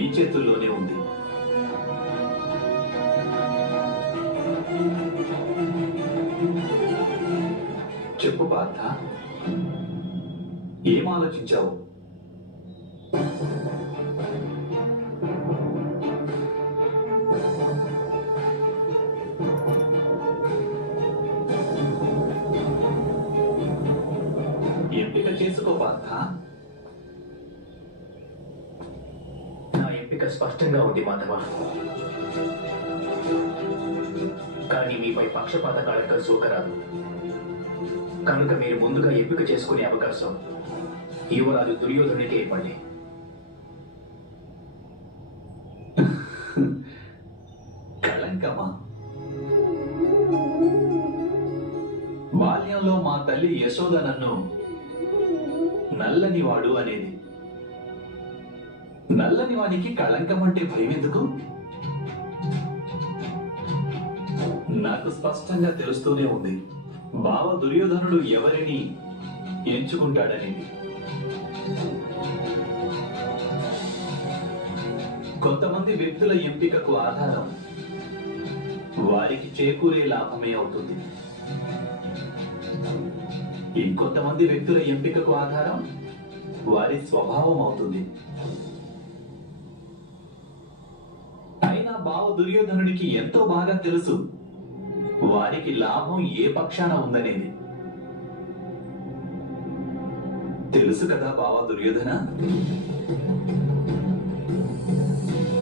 మీ చేతుల్లోనే ఉంది. చెప్పు పార్థ, ఏం ఆలోచించావు? ఎంపిక చేసుకో పార్థ. నా ఎంపిక స్పష్టంగా ఉంది మాధవ. కానీ మీపై పక్షపాత కాళక సోకరాదు. కనుక మీరు ముందుగా ఎంపిక చేసుకునే అవకాశం యువరాజు దుర్యోధనుడికి ఇవ్వండి. కళంకమా? బాల్యంలో మా తల్లి యశోద నన్ను నల్లనివాడు అనేది. నల్లని వానికి కళంకం అంటే భయం ఎందుకు? నాకు స్పష్టంగా తెలుస్తూనే ఉంది బావ దుర్యోధనుడు ఎవరిని ఎంచుకుంటాడనేది. కొంతమంది వ్యక్తుల ఎంపికకు ఆధారం వారికి చేకూరే లాభమే అవుతుంది. ఇంకొంతమంది వ్యక్తుల ఎంపికకు ఆధారం వారి స్వభావం అవుతుంది. అయినా బావ దుర్యోధనుడికి ఎంతో బాగా తెలుసు వారికి లాభం ఏ పక్షాన ఉందనేది. తెలుసు కదా బావ దుర్యోధన?